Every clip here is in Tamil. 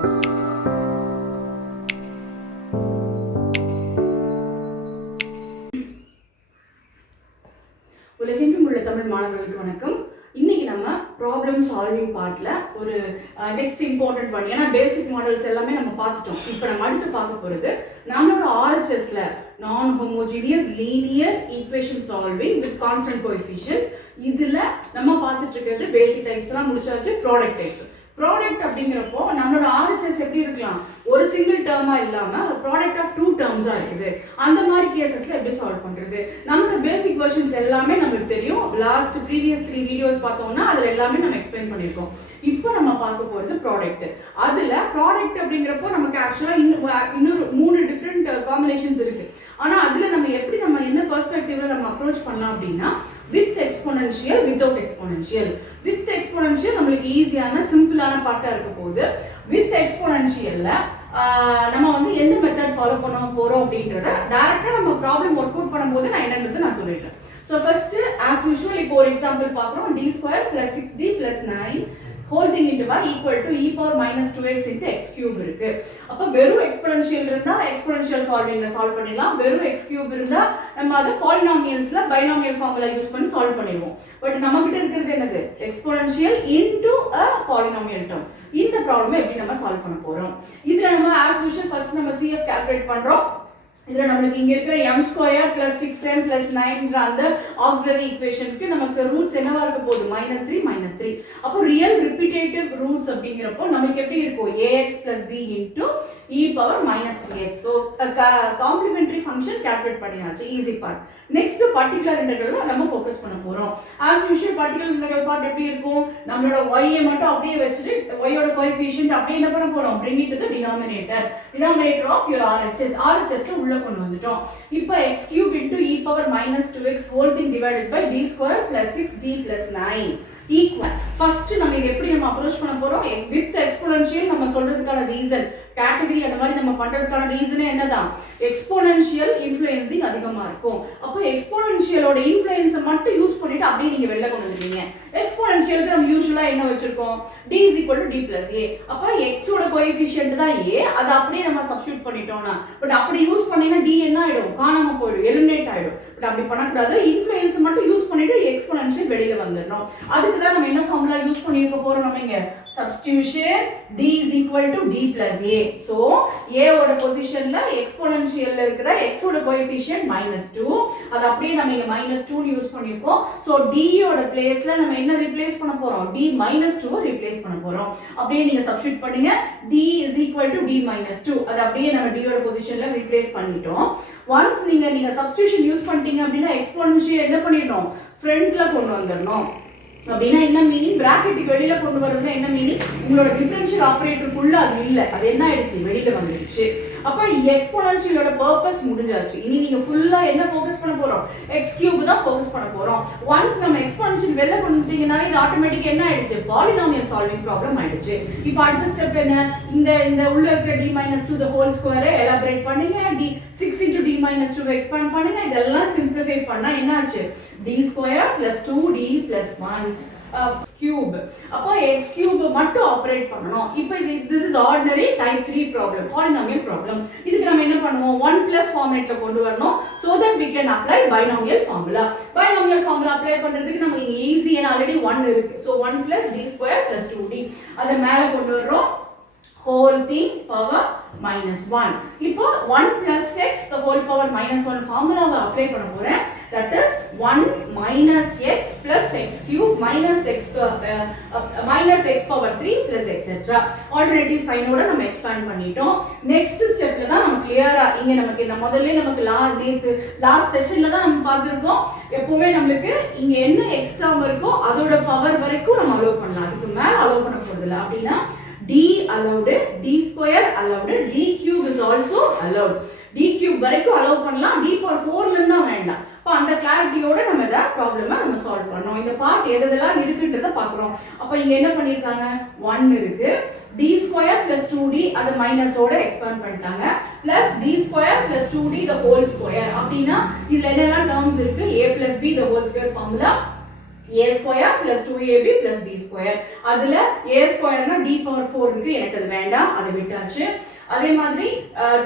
உலகெங்கும் உள்ள தமிழ் மாணவர்களுக்கு வணக்கம். இன்னைக்கு நம்ம ப்ராப்ளம் சால்விங் பார்ட்ல ஒரு நெக்ஸ்ட் இம்பார்ட்டன்ட் ஒன். ஏன்னா பேசிக் மாடல்ஸ் எல்லாமே நம்ம பார்த்துட்டோம். இப்போ நம்ம அடுத்து பார்க்க போகிறது நம்மளோட ஆர்ஹெச்எஸ்ல நான் homogeneous linear equation solving with constant coefficients. இதில் நம்ம பார்த்துட்டு இருக்கிறது பேசிக் டைப்ஸ்லாம் முடிச்சாச்சு. Product type. ப்ராடக்ட் அப்படிங்கிறப்போ நம்மளோட ஆர்ஹெச்எஸ் எப்படி இருக்கலாம், ஒரு சிங்கிள் டேர்மா இல்லாம ஒரு ப்ராடக்ட் ஆஃப் டூ டேர்ம்ஸா இருக்குது. அந்த மாதிரி கேசஸ்ல எப்படி சால்வ் பண்றது? நம்மளோட பேசிக் வெர்ஷன்ஸ் எல்லாமே நமக்கு தெரியும். லாஸ்ட் ப்ரீவியஸ் 3 வீடியோஸ் பார்த்தோம்னா அதுல எல்லாமே நம்ம எக்ஸ்பிளைன் பண்ணியிருக்கோம். இப்போ நம்ம பார்க்க போறது ப்ராடக்ட். அதுல ப்ராடக்ட் அப்படிங்கிறப்போ நமக்கு ஆக்சுவலா இன்னொரு 3 டிஃப்ரெண்ட் காம்பினேஷன்ஸ் இருக்கு. ஆனா அதுல நம்ம எப்படி நம்ம என்ன பெர்ஸ்பெக்டிவ்ல நம்ம அப்ரோச் பண்ணலாம் அப்படின்னா with exponential, without exponential. With exponential நம்மளுக்கு ஈஸியான சிம்பிளான பார்ட்டா இருக்க போகுது. வித் எக்ஸ்போனென்ஷியல்ல நம்ம வந்து எந்த மெத்தட் ஃபாலோ பண்ண போறோம் அப்படின்றத டைரக்டா நம்ம ப்ராப்ளம் ஒர்க் அவுட் பண்ணும்போது நான் என்னன்றது நான் சொல்லிடுறேன். ஸோ ஃபர்ஸ்ட் ஆஸ் யூஷுவல் இப்போ ஒரு எக்ஸாம்பிள் பார்க்குறோம். d² + 6d + 9 whole thing into y equal to e power minus 2x into x cube இருக்கு. அப்ப வெறும் எக்ஸ்போனென்ஷியல் இருந்தா எக்ஸ்போனென்ஷியல் சால்விங்ல சால்வ் பண்ணிடலாம். வெறும் x cube இருந்தா நம்ம அதை பாலினாமியல்ஸ்ல பைனாமியல் ஃபார்முலா யூஸ் பண்ணி சால்வ் பண்ணிடுவோம். பட் நம்ம கிட்ட இருக்கிறது என்னது, exponential into a polynomial term. இந்த ப்ராப்ளம் எப்படி நம்ம சால்வ் பண்ண போறோம்? இதுல நம்ம as usual first நம்ம CF கால்குலேட் பண்றோம். இதுல நமக்கு இங்க இருக்கிற m² + 6m + 9ன்ற அந்த ஆக்ஸிலரி ஈக்குவேஷனுக்கு நமக்கு ரூட்ஸ் என்னவா இருக்க போகுது, -3 -3. அப்போ ரியல் ரிப்பீட்டேட்டிவ் ரூட்ஸ் அப்படிங்கிறப்போ நமக்கு எப்படி இருக்கும், ax + b * e power -3x. So complementary function calculate பண்ணியாச்சு. Easy part. நெக்ஸ்ட் பர்டிகுலர் இன்டெகிரல்ல நம்ம ஃபோக்கஸ் பண்ண போறோம். As usual particular integral part எப்படி இருக்கும், நம்மளோட y மட்டும் அப்படியே வச்சிட்டு y யோட கோஎஃபிஷியன்ட் அப்படியே என்ன பண்ண போறோம், bring it to the denominator of your RHS. RHS ல உள்ள கொண்டு வந்துட்டோம். இப்போ x³ * e power -2x whole thing divided by d² + 6d + 9 equals. First நம்ம இத எப்படி நம்ம அப்ரோச் பண்ண போறோம், வித் எக்ஸ்போனென்ஷியல் நம்ம சொல்றதுக்கான ரீசன், கேட்டகரி அந்த மாதிரி நம்ம பண்றதுக்கான ரீசனே என்னதான், எக்ஸ்போனென்ஷியல் இன்ஃப்ளூயன்சிங் அதிகமா இருக்கும். அப்போ எக்ஸ்போனென்ஷியலோட இன்ஃப்ளூயன்ஸை மட்டும் யூஸ் பண்ணிட்டு அப்படியே நீங்க வெளில கொண்டு வந்துட்டீங்க. எக்ஸ்போனென்ஷியலுக்கு நம்ம யூசுவலா என்ன வச்சிருக்கோம், d = d + a. அப்ப x ஓட கோஎஃபிஷியன்ட் தான் a, அதை அப்படியே நம்ம சப்ஸ்டிட்யூட் பண்ணிட்டோம்னா, பட் அப்படி யூஸ் பண்ணீங்கன்னா d என்ன ஆயிடும், காணாம போயிடும், எலிமினேட் ஆயிடும். பட் அப்படி பண்ணக்கூடாது. இன்ஃப்ளூயன்ஸ் மட்டும் யூஸ் பண்ணிட்டு எக்ஸ்போனென்ஷியல் வெளியில வந்துடணும். அதுக்கு தான் நம்ம என்ன ஃபார்முலா யூஸ் பண்ணிருக்க போறோம், நம்ம இங்க substitution d = d + a. so a ஓட பொசிஷன்ல எக்ஸ்போனென்ஷியல்ல இருக்கிற x ஓட கோஎஃபிஷியன்ட் -2, அது அப்படியே நம்ம இங்க -2 யூஸ் பண்ணிருக்கோம். so d ஓட பிளேஸ்ல நம்ம என்ன ரிப்ளேஸ் பண்ண போறோம், d -2 ரிப்ளேஸ் பண்ண போறோம். அப்படியே நீங்க சப்ஸ்டிட்யூட் பண்ணுங்க. d = d - 2, அது அப்படியே நம்ம d ஓட பொசிஷன்ல ரிப்ளேஸ் பண்ணிட்டோம். ஒன்ஸ் நீங்க சப்ஸ்டிட்யூஷன் யூஸ் பண்ணிட்டீங்க அப்படினா எக்ஸ்போனென்ஷியல் என்ன பண்ணிடணும், ஃப்ரண்ட்ல கொண்டு வந்துடணும். அப்படின்னா என்ன மீனிங், பிராக்கெட்டுக்கு வெளியில கொண்டு வரதுன்னா என்ன மீனிங், உங்களோட டிஃபரன்ஷியல் ஆபரேட்டருக்குள்ள அது இல்ல, அது என்ன ஆயிடுச்சு, வெளியில வந்துடுச்சு. அப்ப எக்ஸ்போனென்ஷியலோட பர்பஸ் முடிஞ்சாச்சு. இனி நீங்க ஃபுல்லா என்ன ஃபோக்கஸ் பண்ண போறோம், x³ தான் ஃபோக்கஸ் பண்ண போறோம். ஒன்ஸ் நம்ம எக்ஸ்போனென்ஷியல் வெளில கொண்டு வந்துட்டீங்கன்னா இது ஆட்டோமேட்டிக்கா என்ன ஆயிடுச்சு, பாலினாமியல் சால்விங் ப்ராப்ளம் ஆயிடுச்சு. இப்போ அடுத்த ஸ்டெப் என்ன, இந்த உள்ள இருக்கிற d - 2 the whole square elaborate பண்ணுங்க, d 6 * d - 2 எக்ஸ்பாண்ட் பண்ணுங்க. இதெல்லாம் சிம்பிளிஃபை பண்ணா என்ன ஆச்சு, d² + 2d + 1 cube. அப்போ x³ மட்டும் ஆபரேட் பண்ணனும். இப்போ this is ordinary type 3 problem, polynomial problem. இதுக்கு நம்ம என்ன பண்ணுவோம், 1+ ஃபார்மேட்ல கொண்டு வரணும், so that we can apply binomial formula. binomial formula apply பண்றதுக்கு நமக்கு இங்க ஈஸியா ஆல்ரெடி 1 இருக்கு. so 1 + d² + 2d அத மேல கொண்டு வரோம், whole thing power -1. இப்போ 1 + x the whole power -1 ஃபார்முலாவை அப்ளை பண்ண போறேன். that is 1 - x + x³ - x power 3 + etc. Alternative சைனோட நம்ம எக்ஸ்பாண்ட் பண்ணிட்டோம். நெக்ஸ்ட் ஸ்டெப்ல தான் நம்ம கிளியரா இங்க நமக்கு இந்த முதல்ல நமக்கு லாஸ்ட் செஷன்ல தான் நம்ம பார்த்திருக்கோம். எப்பவுமே நமக்கு இங்க என்ன எக்ஸ்ட்ரா இருக்கோ அதோட பவர் வரைக்கும் நம்ம அலோவ் பண்ணலாம், அதுக்கு மேல அலோவ் பண்ண போறது இல்ல. அப்படின்னா d allowed, d² allowed, d³ is also allowed. d³ வரைக்கும் அலோவ் பண்ணலாம், d⁴ ல இருந்தா வேண்டாம். அப்ப அந்த கிளாரிட்டியோட நம்ம இந்த ப்ராப்ளமை நம்ம சால்வ் பண்ணோம். இந்த பார்ட் எதெல்லாம் இருக்குன்றத பார்க்குறோம். அப்ப இங்க என்ன பண்ணிருக்காங்க, 1 இருக்கு, d² + 2d அதை மைனஸோட எக்ஸ்பாண்ட் பண்ணிட்டாங்க, plus d² + 2d the whole square. அப்படின்னா இதுல என்னெல்லாம் டேர்ம்ஸ் இருக்கு, a + b the whole square formula, a square plus 2ab plus b square. அதுல a square னா d power 4 இருக்கு, எனக்கு அது வேண்டாம், அதை விட்டாச்சு. அதே மாதிரி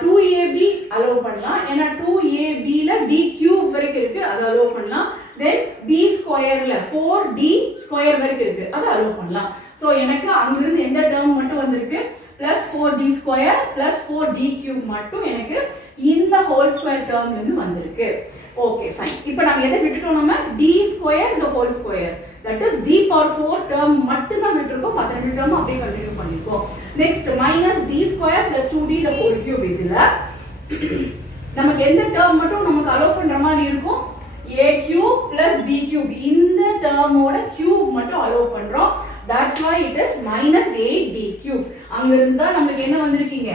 2ab அலோவ் பண்ணலாம், ஏன்னா 2ab ல d cube வரைக்கும் இருக்கு, அதை அலோவ் பண்ணலாம். then b ஸ்கொயர்ல 4d ஸ்கொயர் வரைக்கும் இருக்கு, அதை அலோவ் பண்ணலாம். ஸோ எனக்கு அங்கிருந்து எந்த டேர்ம் மட்டும் வந்திருக்கு, plus 4d square plus 4d cube மட்டும் எனக்கு இந்த whole square termல இருந்து வந்திருக்கு. Okay fine. இப்போ நாம எதை விட்டுட்டோம், நம்ம d square the whole square, that is d power 4 term மட்டும் தான் விட்டுருக்கோம், மற்ற ரெண்டு term அப்படியே கண்டினியூ பண்ணிருக்கோம். Next minus d square plus 2d the whole cube. இதுல நமக்கு எந்த term மட்டும் நமக்கு அலோவ் பண்ற மாதிரி இருக்கும், a cube plus b cube, இந்த termோட cube மட்டும் அலோவ் பண்றோம். That's why it is minus 8d cube. அங்க இருந்தா நமக்கு என்ன வந்திருக்கீங்க,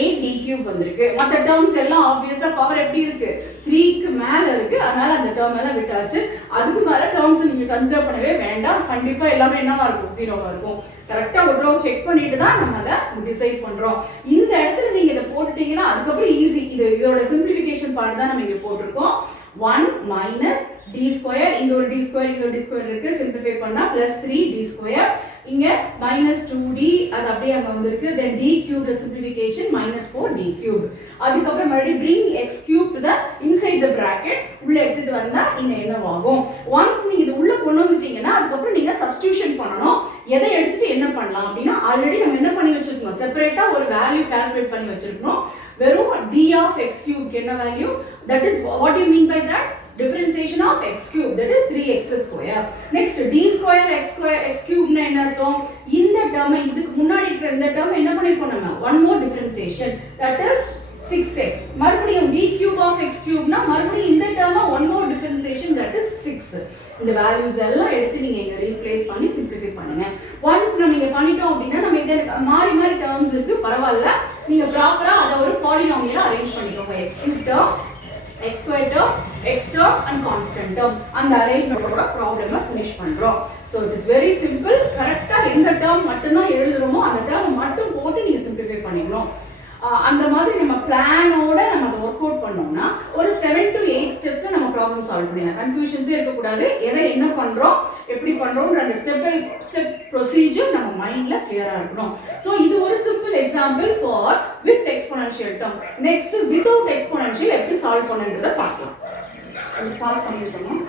8d cube வந்திருக்கு. மற்ற டேர்ம்ஸ் எல்லாம் ஆப்வியஸா பவர் எப்படி இருக்கு, 3 க்கு மேல இருக்கு, அதனால அந்த டேர்ம் எல்லாம் விட்டாச்சு. அதுக்கு மேல டேர்ம்ஸ் நீங்க கன்சிடர் பண்ணவே வேண்டாம், கண்டிப்பா எல்லாமே என்னவா இருக்கும், ஜீரோவா இருக்கும். கரெக்டா ஒரு தடவை செக் பண்ணிட்டு தான் நம்ம அதை டிசைட் பண்றோம். இந்த இடத்துல நீங்க இதை போட்டுட்டீங்கன்னா அதுக்கப்புறம் ஈஸி. இதோட சிம்பிளிஃபிகேஷன் பார்ட் தான் நம்ம இங்க போட்டிருக்கோம். 1 minus d square, இங்க ஒரு d square இங்க ஒரு d square இருக்கு, சிம்பிளிஃபை பண்ணா plus 3d square, இங்க minus 2d, அது அப்படியே அங்க வந்திருக்கு. then d cube the simplification minus 4d cube. அதுக்கு அப்புறம் மறுபடியும் bring x cube to the inside the bracket, உள்ள எடுத்துட்டு வந்தா இங்க என்னவாகும். once நீங்க இது உள்ள கொண்டு வந்துட்டீங்கன்னா அதுக்கு அப்புறம் நீங்க சப்ஸ்டிடியூஷன் பண்ணனும். எதை எடுத்துட்டு என்ன பண்ணலாம் அப்படினா, ஆல்ரெடி நம்ம என்ன பண்ணி வச்சிருக்கோம், செப்பரேட்டா ஒரு வேல்யூ கால்குலேட் பண்ணி வச்சிருக்கோம். வெறும் d of x cube க்கு என்ன value, that is what do you mean by that, differentiation of x cube, that is 3x square. next d square x cube னா என்ன அர்த்தம், இந்த டேர்ம் இதுக்கு முன்னாடி இருக்கிற இந்த டேர்ம் என்ன பண்ணிருக்கோம் நம்ம, one more differentiation, that is 6x. மறுபடியும் d cube of x cube னா மறுபடியும் இந்த term one more differentiation, that is 6. இந்த வேல்யூஸ் எல்லாம் எடுத்து நீங்க இங்க ரீப்ளேஸ் பண்ணி சிம்பிளிஃபை பண்ணுங்க. ஒன்ஸ் நம்ம இங்க பண்ணிட்டோம் அப்படினா நம்ம இங்க மாறி மாறி டேர்ம்ஸ் இருக்கு, பரவாயில்லை, நீங்க ப்ராப்பரா அத ஒரு பாலினாமியலா அரேஞ்ச் பண்ணிக்கோங்க. x cube term, x square term, x term and constant term, அந்த அரேஞ்ச்மென்ட்டோட ப்ராப்ளமை finish பண்றோம். so it is very simple. கரெக்ட்டா எந்த டேர்ம் மட்டும் தான் எழுதுறோமோ அந்த டேர்ம் மட்டும் போட்டு நீங்க சிம்பிளிஃபை பண்ணிக்கணும். அந்த மாதிரி நம்ம பிளானோட நம்ம அதை ஒர்க் அவுட் பண்ணோம்னா ஒரு 7 to 8 ஸ்டெப்ஸ்ல நம்ம ப்ராப்ளம் சால்வ் பண்ணிடலாம். கன்ஃபியூஷன்ஸே இருக்கக்கூடாது, எதை என்ன பண்றோம் எப்படி பண்றோம்ன்ற அந்த ஸ்டெப் பை ஸ்டெப் ப்ரொசீஜர் நம்ம மைண்ட்ல கிளியரா இருக்கணும். ஸோ இது ஒரு simple example for with exponential term. Next without exponential எப்படி சால்வ் பண்ணுன்றதை பார்க்கலாம். பாஸ் பண்ணிருக்கோம்.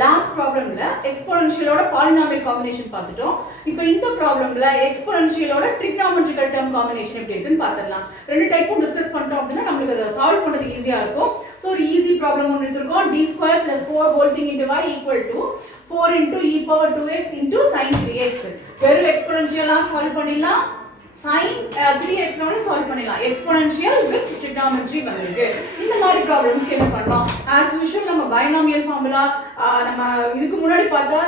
லாஸ்ட் ப்ராப்ளம்ல எக்ஸ்போனன்ஷியலோட பாலினாமியல் காம்பினேஷன் பார்த்துட்டோம். இப்போ இந்த ப்ராப்ளம்ல எக்ஸ்போனன்ஷியலோட ட்ரிகோனோமெட்ரிக்கல் டேர்ம் காம்பினேஷன் எப்படி இருக்குன்னு பார்த்துடலாம். ரெண்டு டைப்பும் டிஸ்கஸ் பண்ணிட்டோம் அப்படின்னா நம்மளுக்கு அதை சால்வ் பண்ணது ஈஸியா இருக்கும். ஸோ ஒரு ஈஸி ப்ராப்ளம் ஒன்று எடுத்துருக்கோம். d square plus 4 whole thing into y equal to 4 into e power 2x into sin 3x. வெறும் எக்ஸ்போனன்ஷியலா சால்வ் பண்ணிடலாம், sin 3x னோட சால்வ் பண்ணிடலாம். எக்ஸ்போனன்ஷியல் வித் ட்ரிகோனோமெட்ரி வந்திருக்கு. இந்த மாதிரி ப்ராப்ளம்ஸ்க்கு என்ன பண்ணலாம், as usual நம்ம பைனாமியல் ஃபார்முலா நம்ம இதுக்கு முன்னாடி பார்த்தா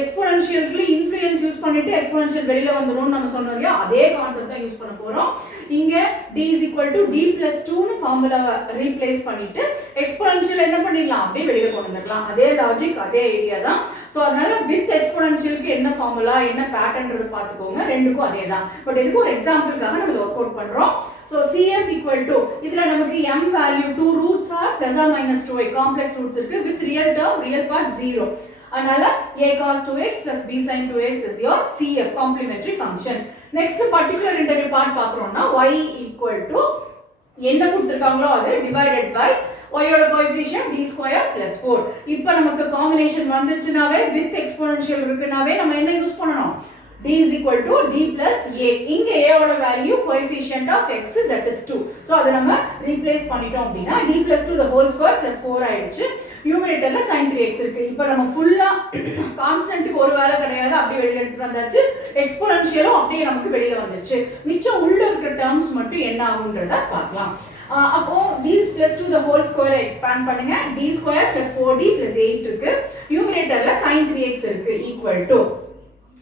எக்ஸ்போனன்ஷியலுக்கு இன்ஃப்ளூயன்ஸ் யூஸ் பண்ணிட்டு எக்ஸ்போனன்ஷியல் வெளியில வந்துடும் நம்ம சொன்னோம் இல்லையா, அதே கான்செப்ட் தான் யூஸ் பண்ண போறோம். இங்க d is equal to d plus 2 னு ஃபார்முலாவை ரீப்ளேஸ் பண்ணிட்டு எக்ஸ்போனன்ஷியல் என்ன பண்ணிடலாம், அப்படியே வெளியில கொண்டு வந்துடலாம். அதே லாஜிக் அதே ஐடியா தான். ஸோ அதனால வித் எக்ஸ்போனன்ஷியலுக்கு என்ன ஃபார்முலா என்ன பேட்டர்ன்றது பார்த்துக்கோங்க, ரெண்டுக்கும் அதே தான். பட் இதுக்கு ஒரு எக்ஸாம்பிளுக்காக நம்ம ஒர்க் அவுட் பண்றோம். ஸோ CF equal to இதுல நமக்கு m value 2 roots R plus R minus 2y complex roots இருக்கு with real term real part 0. அதனால a cos 2x plus b sin 2x is your CF complementary function. Next particular integral part பார்க்கறோம்னா y equal to என்ன கொடுத்திருக்காங்களோ அது டிவைடட் பை y ஓட கோஎஃபிஷியன்ட் d square plus 4. இப்போ நமக்கு காம்பினேஷன் வந்துச்சுனாவே வித் எக்ஸ்போனன்ஷியல் இருக்குனாவே நம்ம என்ன யூஸ் பண்ணனும், d is equal to d plus a. இங்க a ஓட value coefficient of x, that is 2. So அத நம்ம ரீப்ளேஸ் பண்ணிட்டோம் அப்படினா d plus 2 the whole square plus 4 ஆயிடுச்சு. நியூமரேட்டர்ல sin 3x இருக்கு. இப்போ நம்ம ஃபுல்லா கான்ஸ்டன்ட்க்கு ஒரு வேளை கிடையாது, அப்படியே வெளிய எடுத்து வந்தாச்சு. எக்ஸ்போனன்ஷியலும் அப்படியே நமக்கு வெளியில வந்துச்சு. மிச்சம் உள்ள இருக்கிற டேர்ம்ஸ் மட்டும் என்ன ஆகும்ன்றத பார்க்கலாம். அப்போ d plus 2 the whole square expand பண்ணுங்க. d square plus 4d plus 8 இருக்கு. நியூமரேட்டர்ல sin 3x இருக்கு equal to.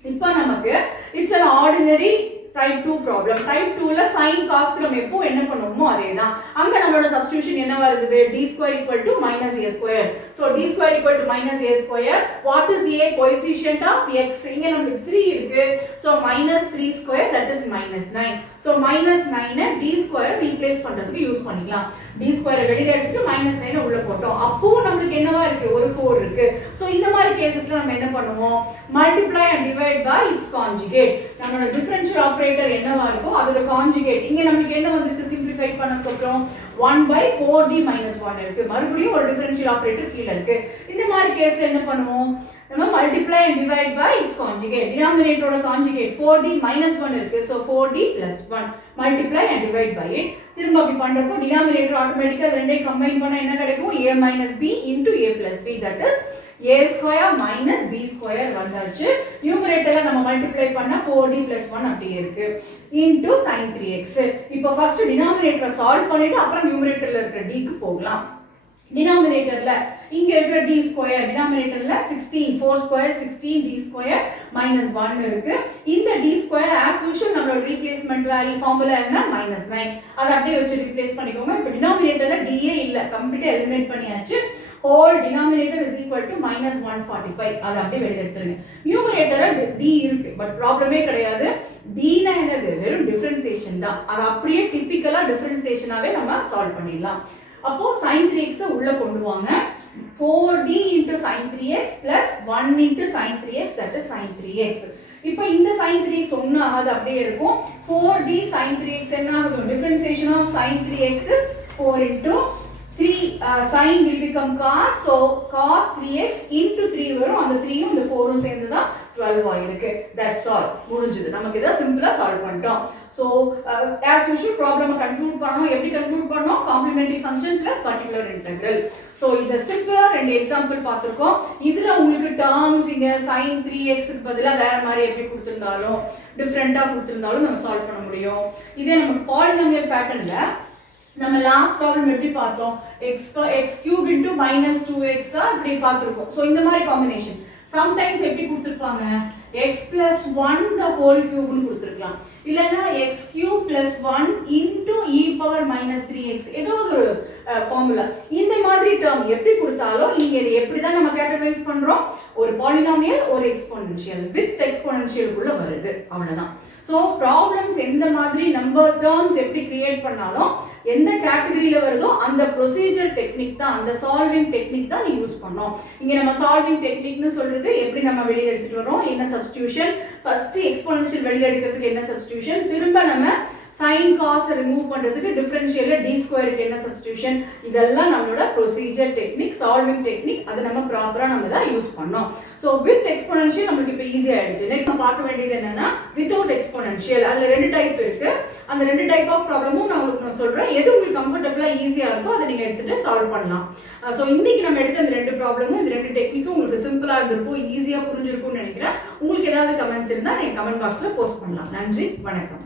இப்போ நமக்கு it's an ordinary type 2 problem. Type 2ல sin cos நம்ம எப்போ என்ன பண்ணுவோமோ அதேதான். அங்க நம்மளோட சப்ஸ்டிடியூஷன் என்னவா இருக்குது? d square equal to minus a square. So d square equal to minus a square. What is a coefficient of x? இங்க நமக்கு 3 இருக்கு. So minus 3 square, that is minus 9. So minus 9 d square replace பண்றதுக்கு யூஸ் பண்ணிக்கலாம். d square வெளியில எடுத்துட்டு minus 9 உள்ள போட்டோம். அப்போ நமக்கு என்னவா இருக்கு? ஒரு 4 இருக்கு. So இந்த மாதிரி கேसेसல நம்ம என்ன பண்ணுவோம்? multiply and divide by its conjugate. நம்மளோட டிஃபரன்ஷியல் ஆபரேட்டர் என்னவா இருக்கோ அதோட கான்ஜுகேட். இங்க நமக்கு என்ன வந்திருக்கு? சிம்பிளிஃபை பண்ணதுக்கு அப்புறம் 1 by 4d minus 1 இருக்கு. மறுபடியும் ஒரு டிஃபரன்ஷியல் ஆபரேட்டர் கீழ இருக்கு. இந்த மாதிரி கேஸ்ல என்ன பண்ணுவோம்? நம்ம multiply and divide by its conjugate. டினாமினேட்டரோட கான்ஜுகேட் 4d minus 1 இருக்கு. So 4d plus 1 multiply and divide by it. திரும்ப அப்படி பண்றப்போ டினாமினேட்டர் ஆட்டோமேட்டிக்கா ரெண்டையும் கம்பைன் பண்ணா என்ன கிடைக்கும்? a minus b into a plus b, that is a square minus b square வந்தாச்சு. நியூமரேட்டர்ல நம்ம மல்டிப்ளை பண்ணா 4d plus 1 அப்படியே இருக்கு into sin 3x. இப்போ ஃபர்ஸ்ட் டினாமினேட்டரை சால்வ் பண்ணிட்டு அப்புறம் நியூமரேட்டர்ல இருக்கிற d க்கு போகலாம். டினாமினேட்டர்ல இங்க இருக்கிற d ஸ்கொயர், டினாமினேட்டர்ல 16 4 ஸ்கொயர் 16 d ஸ்கொயர் minus 1 இருக்கு. இந்த d ஸ்கொயர் as usual நம்மளோட ரீப்ளேஸ்மென்ட் வேல்யூ ஃபார்முலா என்ன? -9. அத அப்படியே வச்சு ரீப்ளேஸ் பண்ணிக்கோங்க. இப்போ டினாமினேட்டர்ல d ஏ இல்ல, கம்ப்ளீட்டா எலிமினேட் பண்ணியாச்சு. whole denominator is equal to minus 145. அத அப்படியே வெளிய எடுத்துருங்க. நியூமரேட்டர்ல d இருக்கு, பட் ப்ராப்ளமே கிடையாது. d னா என்னது? வெறும் டிஃபரன்சியேஷன் தான். அத அப்படியே டிபிக்கலா டிஃபரன்சியேஷனாவே நம்ம சால்வ் பண்ணிடலாம். அப்போ sin 3x உள்ள கொண்டு வாங்க. 4d into sin 3x plus 1 into sin 3x, that is sin 3x. இப்போ இந்த sin 3x ஒண்ணு ஆகாது, அப்படியே இருக்கும். 4d sin 3x என்ன ஆகும்? Differentiation of sin 3x is 4 into 3 sin will become cos, so cos 3x into 3 வரும். அந்த 3 யும் இந்த 4 ம் சேர்ந்து தான் 12 ஆயிருக்கு. That's all. முடிஞ்சது. நமக்கு இத சிம்பிளா சால்வ் பண்ணிட்டோம். So as usual problem conclude பண்ணனும். எப்படி கன்க்ளூட் பண்ணோம்? Complementary function plus particular integral. So இத சிம்பிளா ரெண்டு எக்ஸாம்பிள் பார்த்திருக்கோம். இதுல உங்களுக்கு டர்ம்ஸ் இங்க sin 3x க்கு பதிலா வேற மாதிரி எப்படி கொடுத்திருந்தாலும் டிஃபரண்டா கொடுத்திருந்தாலும் நம்ம சால்வ் பண்ண முடியும். இதே நமக்கு பாலினாமியல் பேட்டர்ன்ல நம்ம லாஸ்ட் ப்ராப்ளம் எப்படி பார்த்தோம்? x cube into minus 2x அப்படி பார்த்திருக்கோம். சோ இந்த மாதிரி காம்பினேஷன் சம்டைம்ஸ் எப்படி கொடுத்திருப்பாங்க? x plus 1 the whole cube னு கொடுத்திருக்கலாம். இல்லனா x cube plus 1 into e power minus 3x ஏதோ ஒரு ஃபார்முலா. இந்த மாதிரி டேர்ம் எப்படி கொடுத்தாலும் இங்க இதை எப்படி தான் நம்ம கேட்டகரைஸ் பண்றோம்? ஒரு பாலினாமியல், ஒரு எக்ஸ்போனென்ஷியல் வித் எக்ஸ்போனென்ஷியல் குள்ள வருது. அவ்வளவுதான். சோ ப்ராப்ளம்ஸ் எந்த மாதிரி நம்பர் டேர்ம்ஸ் எப்படி கிரியேட் பண்ணாலும் எந்த கேட்டகரியில வருதோ அந்த ப்ரொசீஜர் டெக்னிக் தான், அந்த சால்விங் டெக்னிக் தான் நீ யூஸ் பண்ணோம். இங்க நம்ம சால்விங் டெக்னிக்னு சொல்றது எப்படி நம்ம வெளியில எடுத்துட்டு வரோம், என்ன சப்ஸ்டிடியூஷன், ஃபர்ஸ்ட் எக்ஸ்போனென்ஷியல் வெளியில எடுக்கிறதுக்கு என்ன சப்ஸ்டிடியூஷன், திரும்ப நம்ம sin cos ரிமூவ் பண்றதுக்கு டிஃபரன்ஷியல்ல d ஸ்கொயருக்கு என்ன சப்ஸ்டிடியூஷன், இதெல்லாம் நம்மளோட ப்ரொசீஜர் டெக்னிக், சால்விங் டெக்னிக். அது நம்ம ப்ராப்பரா நம்ம தான் யூஸ் பண்ணோம். சோ வித் எக்ஸ்போனென்ஷியல் நமக்கு இப்போ ஈஸியா ஆயிடுச்சு. நெக்ஸ்ட் நம்ம பார்க்க வேண்டியது என்னன்னா வித்அவுட் எக்ஸ்போனென்ஷியல். அதுல ரெண்டு டைப் இருக்கு. அந்த ரெண்டு டைப் ஆஃப் ப்ராப்ளமும் நான் உங்களுக்கு சொல்றேன். எது உங்களுக்கு கம்ஃபர்ட்டபிளா ஈஸியா இருக்கோ அதை நீங்க எடுத்துட்டு சால்வ் பண்ணலாம். சோ இன்னைக்கு நம்ம எடுத்த இந்த ரெண்டு ப்ராப்ளமும், இந்த ரெண்டு டெக்னிக்கும் உங்களுக்கு சிம்பிளா இருந்திருக்கும், ஈஸியா புரிஞ்சிருக்கும்னு நினைக்கிறேன். உங்களுக்கு ஏதாவது கமெண்ட்ஸ் இருந்தா நீங்க கமெண்ட் பாக்ஸ்ல போஸ்ட் பண்ணலாம். நன்றி, வணக்கம்.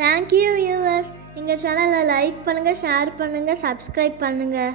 Thank you viewers. எங்கள் சேனலை லைக் பண்ணுங்கள், ஷேர் பண்ணுங்கள், சப்ஸ்கிரைப் பண்ணுங்கள்.